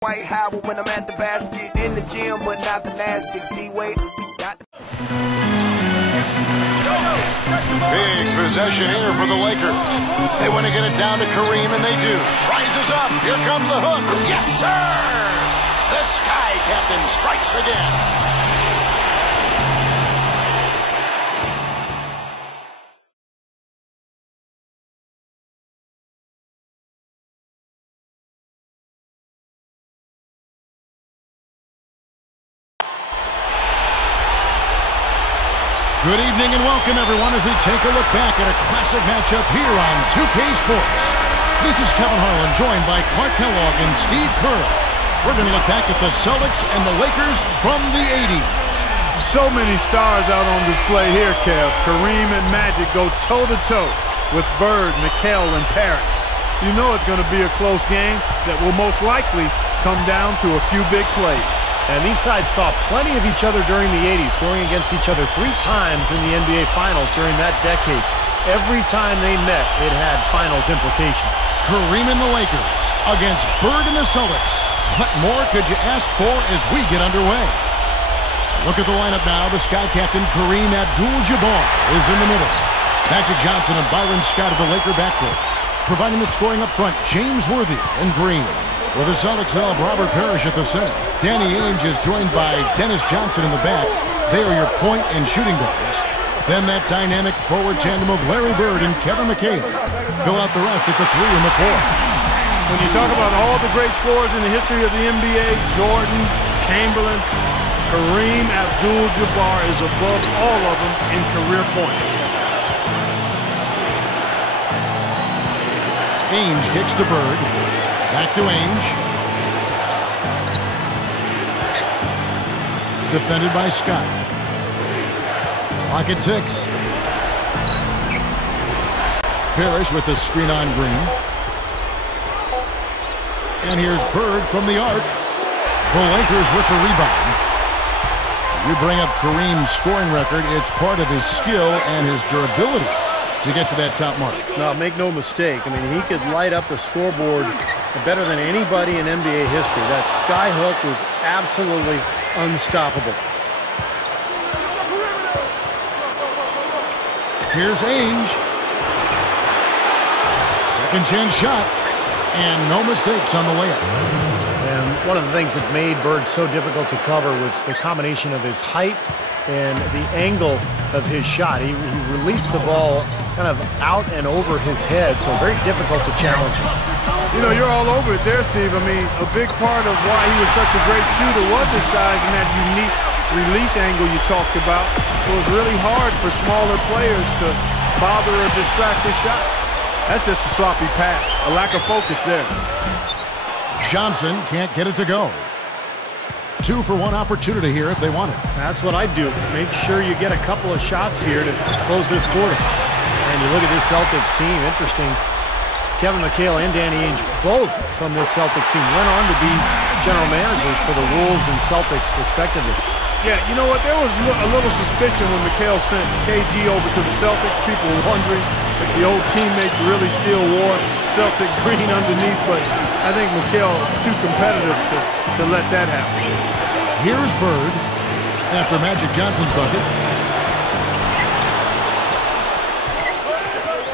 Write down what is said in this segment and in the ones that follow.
White Howard when I'm at the basket. In the gym, but not the Nastics. D-Wade. Big possession here for the Lakers. They want to get it down to Kareem, and they do. Rises up. Here comes the hook. Yes, sir! The Sky Captain strikes again. Good evening and welcome, everyone, as we take a look back at a classic matchup here on 2K Sports. This is Kevin Harlan, joined by Clark Kellogg and Steve Kerr. We're going to look back at the Celtics and the Lakers from the 80s. So many stars out on display here, Kev. Kareem and Magic go toe-to-toe with Bird, McHale, and Parrott. You know it's going to be a close game that will most likely come down to a few big plays. And these sides saw plenty of each other during the 80s, going against each other 3 times in the NBA Finals during that decade. Every time they met, it had Finals implications. Kareem and the Lakers against Bird and the Celtics. What more could you ask for as we get underway? Look at the lineup now. The Sky Captain Kareem Abdul-Jabbar is in the middle. Magic Johnson and Byron Scott of the Laker backcourt. Providing the scoring up front, James Worthy and Green. For the Celtics, they'll have Robert Parrish at the center. Danny Ainge is joined by Dennis Johnson in the back. They are your point and shooting guards. Then that dynamic forward tandem of Larry Bird and Kevin McHale. Fill out the rest at the 3 and the 4. When you talk about all the great scorers in the history of the NBA, Jordan, Chamberlain, Kareem Abdul-Jabbar is above all of them in career points. Ainge kicks to Bird. Back to Ainge. Defended by Scott. Clock at 6. Parrish with the screen on Green. And here's Bird from the arc. The Lakers with the rebound. You bring up Kareem's scoring record. It's part of his skill and his durability to get to that top mark. No, make no mistake. I mean, he could light up the scoreboard better than anybody in NBA history. That sky hook was absolutely unstoppable. Here's Ainge. Second chance shot. And no mistakes on the layup. And one of the things that made Bird so difficult to cover was the combination of his height and the angle of his shot. He released the ball kind of out and over his head, so very difficult to challenge him. You know, you're all over it there, Steve. I mean, a big part of why he was such a great shooter was his size and that unique release angle you talked about. It was really hard for smaller players to bother or distract his shot. That's just a sloppy pass, a lack of focus there. Johnson can't get it to go. 2 for 1 opportunity here if they want it. That's what I'd do. Make sure you get a couple of shots here to close this quarter. And you look at this Celtics team, interesting. Kevin McHale and Danny Ainge, both from this Celtics team, went on to be general managers for the Wolves and Celtics, respectively. Yeah, you know what? There was a little suspicion when McHale sent KG over to the Celtics. People were wondering if the old teammates really still wore Celtic green underneath, but I think McHale is too competitive to let that happen. Here's Bird after Magic Johnson's bucket.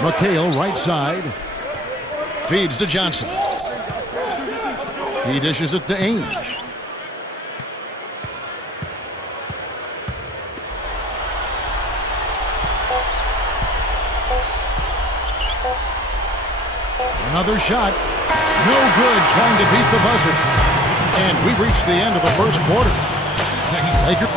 McHale right side. Feeds to Johnson. He dishes it to Ainge. Another shot. No good, trying to beat the buzzer. And we reached the end of the first quarter. Lakers.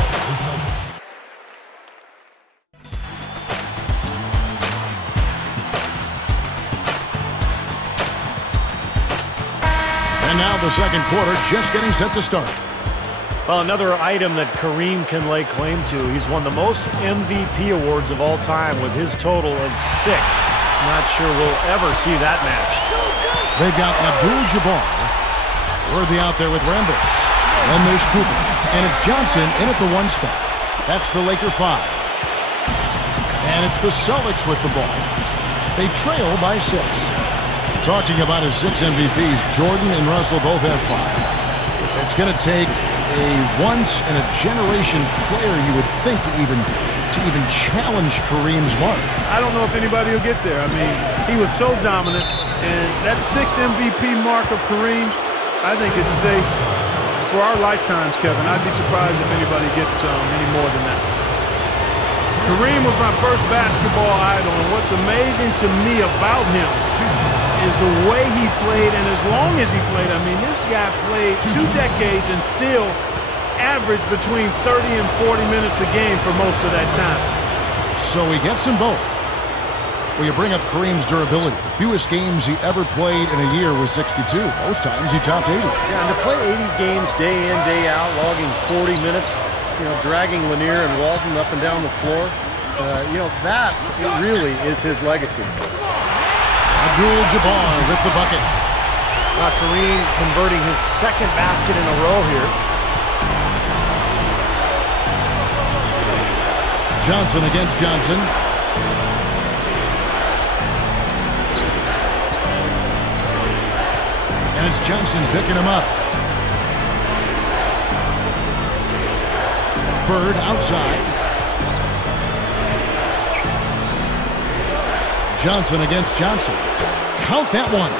And now the second quarter just getting set to start. Well, another item that Kareem can lay claim to. He's won the most MVP awards of all time with his total of 6. Not sure we'll ever see that matched. They've got Abdul-Jabbar. Worthy out there with Rambis. Then there's Cooper. And it's Johnson in at the 1 spot. That's the Laker 5. And it's the Celtics with the ball. They trail by 6. Talking about his 6 MVPs, Jordan and Russell both have 5. It's going to take a once-in-a-generation player, you would think, to even challenge Kareem's mark. I don't know if anybody will get there. I mean, he was so dominant, and that 6 MVP mark of Kareem's, I think it's safe for our lifetimes, Kevin. I'd be surprised if anybody gets any more than that. Kareem was my first basketball idol, and what's amazing to me about him is the way he played, and as long as he played. I mean, this guy played 2 decades and still averaged between 30 and 40 minutes a game for most of that time. So he gets them both. Well, you bring up Kareem's durability. The fewest games he ever played in a year was 62. Most times he topped 80. Yeah, and to play 80 games day in, day out, logging 40 minutes, dragging Lanier and Walton up and down the floor, that really is his legacy. Abdul-Jabbar with the bucket. Now Kareem converting his 2nd basket in a row here. Johnson against Johnson. And it's Johnson picking him up. Bird outside. Johnson against Johnson. Count that one.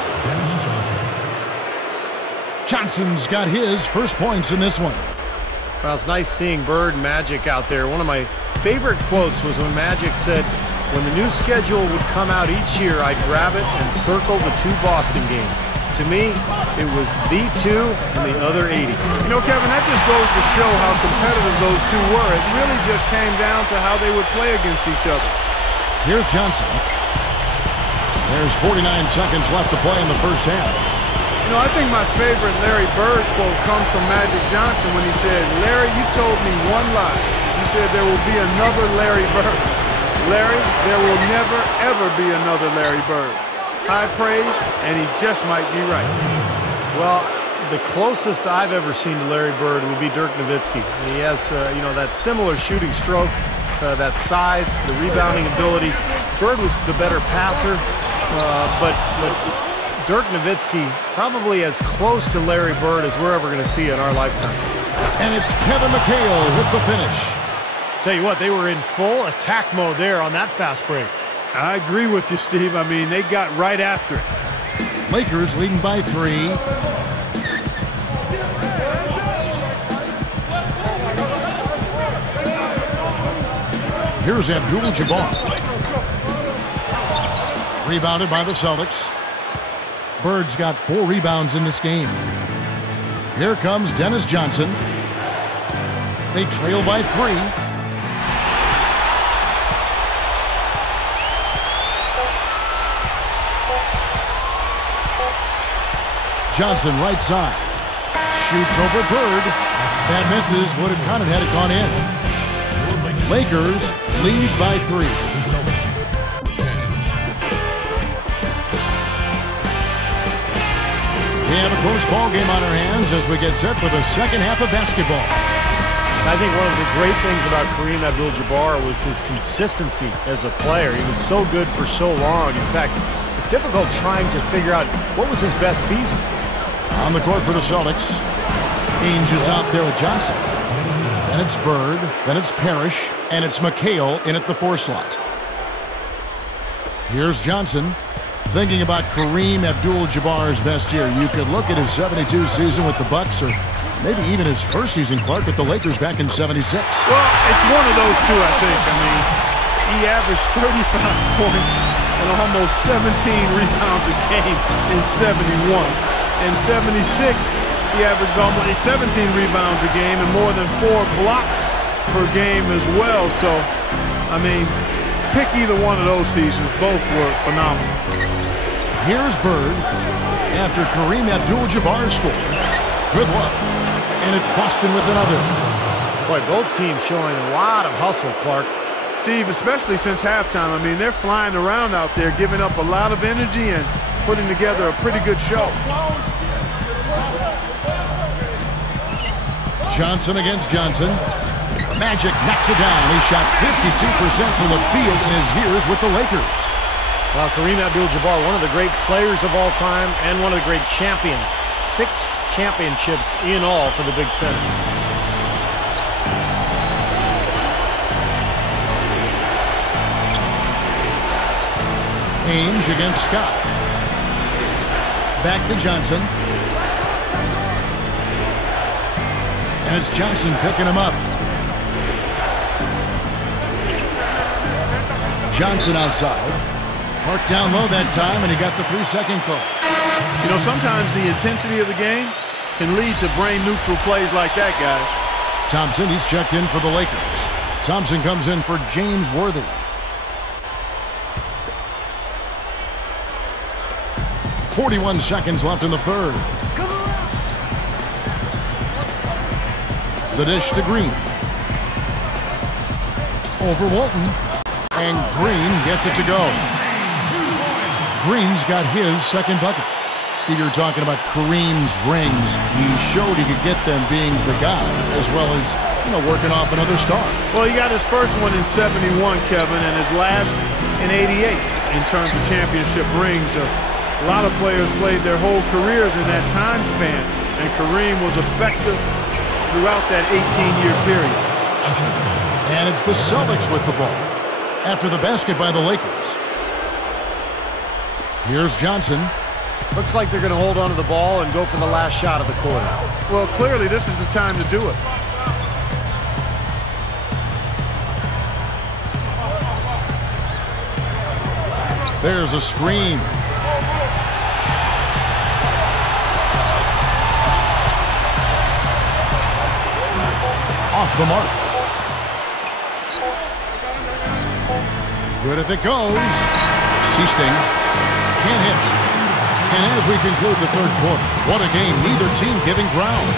Johnson's got his first points in this one. Well, it's nice seeing Bird and Magic out there. One of my favorite quotes was when Magic said, when the new schedule would come out each year, I'd grab it and circle the 2 Boston games. To me, it was the 2 and the other 80. Kevin, that just goes to show how competitive those 2 were. It really just came down to how they would play against each other. Here's Johnson. There's 49 seconds left to play in the first half. I think my favorite Larry Bird quote comes from Magic Johnson when he said, Larry, you told me one lie. You said there will be another Larry Bird. Larry, there will never, ever be another Larry Bird. High praise, and he just might be right. Well, the closest I've ever seen to Larry Bird would be Dirk Nowitzki. He has, that similar shooting stroke, that size, the rebounding ability. Bird was the better passer, but Dirk Nowitzki probably as close to Larry Bird as we're ever going to see in our lifetime. And it's Kevin McHale with the finish. Tell you what, they were in full attack mode there on that fast break. I agree with you, Steve. I mean, they got right after it. Lakers leading by 3. Here's Abdul-Jabbar. Rebounded by the Celtics. Bird's got 4 rebounds in this game. Here comes Dennis Johnson. They trail by 3. Johnson right side. Shoots over Bird. That misses. Would have counted had it gone in. Lakers lead by 3. We have a close ball game on our hands as we get set for the second half of basketball. I think one of the great things about Kareem Abdul-Jabbar was his consistency as a player. He was so good for so long. In fact, it's difficult trying to figure out what was his best season. On the court for the Celtics, Ainge is out there with Johnson. Then it's Bird, then it's Parrish, and it's McHale in at the 4 slot. Here's Johnson. Thinking about Kareem Abdul-Jabbar's best year, you could look at his 72 season with the Bucks, or maybe even his first season, Clark, with the Lakers back in '76. Well, it's one of those 2, I think. I mean, he averaged 35 points and almost 17 rebounds a game in 71. In 76, he averaged almost 17 rebounds a game and more than 4 blocks per game as well. So, I mean, pick either one of those seasons. Both were phenomenal. Here's Bird after Kareem Abdul-Jabbar scored. Good luck. And it's Boston with another. Boy, both teams showing a lot of hustle, Clark. Steve, especially since halftime. I mean, they're flying around out there, giving up a lot of energy and putting together a pretty good show. Johnson against Johnson. Magic knocks it down. He shot 52% from the field in his years with the Lakers. Well, Kareem Abdul-Jabbar, one of the great players of all time and one of the great champions. 6 championships in all for the big center. Ainge against Scott. Back to Johnson. And it's Johnson picking him up. Johnson outside. Parked down low that time, and he got the 3-second call. You know, sometimes the intensity of the game can lead to brain-neutral plays like that, guys. Thompson, he's checked in for the Lakers. Thompson comes in for James Worthy. .41 seconds left in the third. The dish to Green. Over Walton. And Green gets it to go. Green's got his second bucket. Steve, you're talking about Kareem's rings. He showed he could get them being the guy, as well as, working off another star. Well, he got his first one in '71, Kevin, and his last in '88 in terms of championship rings. A lot of players played their whole careers in that time span, and Kareem was effective throughout that 18-year period. And it's the Celtics with the ball after the basket by the Lakers. Here's Johnson. Looks like they're going to hold on to the ball and go for the last shot of the quarter. Well, clearly this is the time to do it. There's a screen. Off the mark. Good if it goes. Seasting can't hit. And as we conclude the third quarter, what a game, neither team giving ground.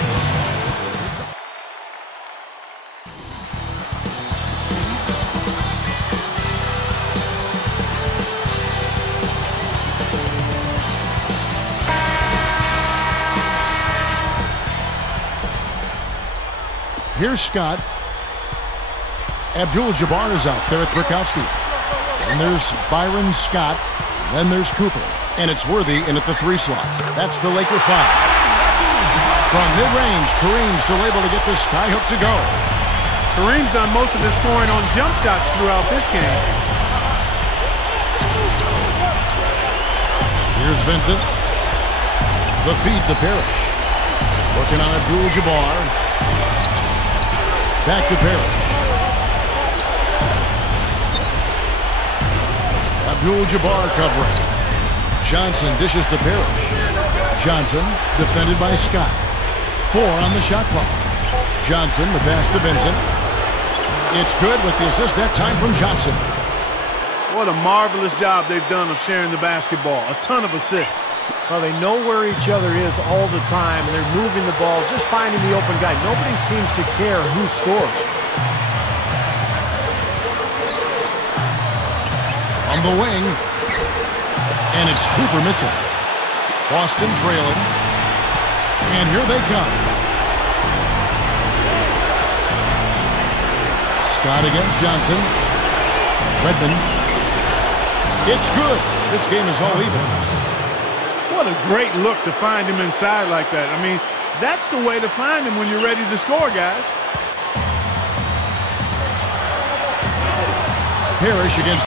Here's Scott. Abdul-Jabbar is out there at Burkowski. And there's Byron Scott. Then there's Cooper. And it's Worthy in at the 3 slot. That's the Laker 5. From mid-range, Kareem's still able to get the skyhook to go. Kareem's done most of his scoring on jump shots throughout this game. Here's Vincent. The feed to Parrish. Working on Abdul-Jabbar. Back to Parrish. Abdul-Jabbar covering. Johnson dishes to Parrish. Johnson defended by Scott. 4 on the shot clock. Johnson, the pass to Vincent. It's good with the assist that time from Johnson. What a marvelous job they've done of sharing the basketball. A ton of assists. Well, they know where each other is all the time. They're moving the ball, just finding the open guy. Nobody seems to care who scores. On the wing. And it's Cooper missing. Boston trailing. And here they come. Scott against Johnson. Redmond. It's good. This game is all even. What a great look to find him inside like that. I mean, that's the way to find him when you're ready to score, guys. Parrish against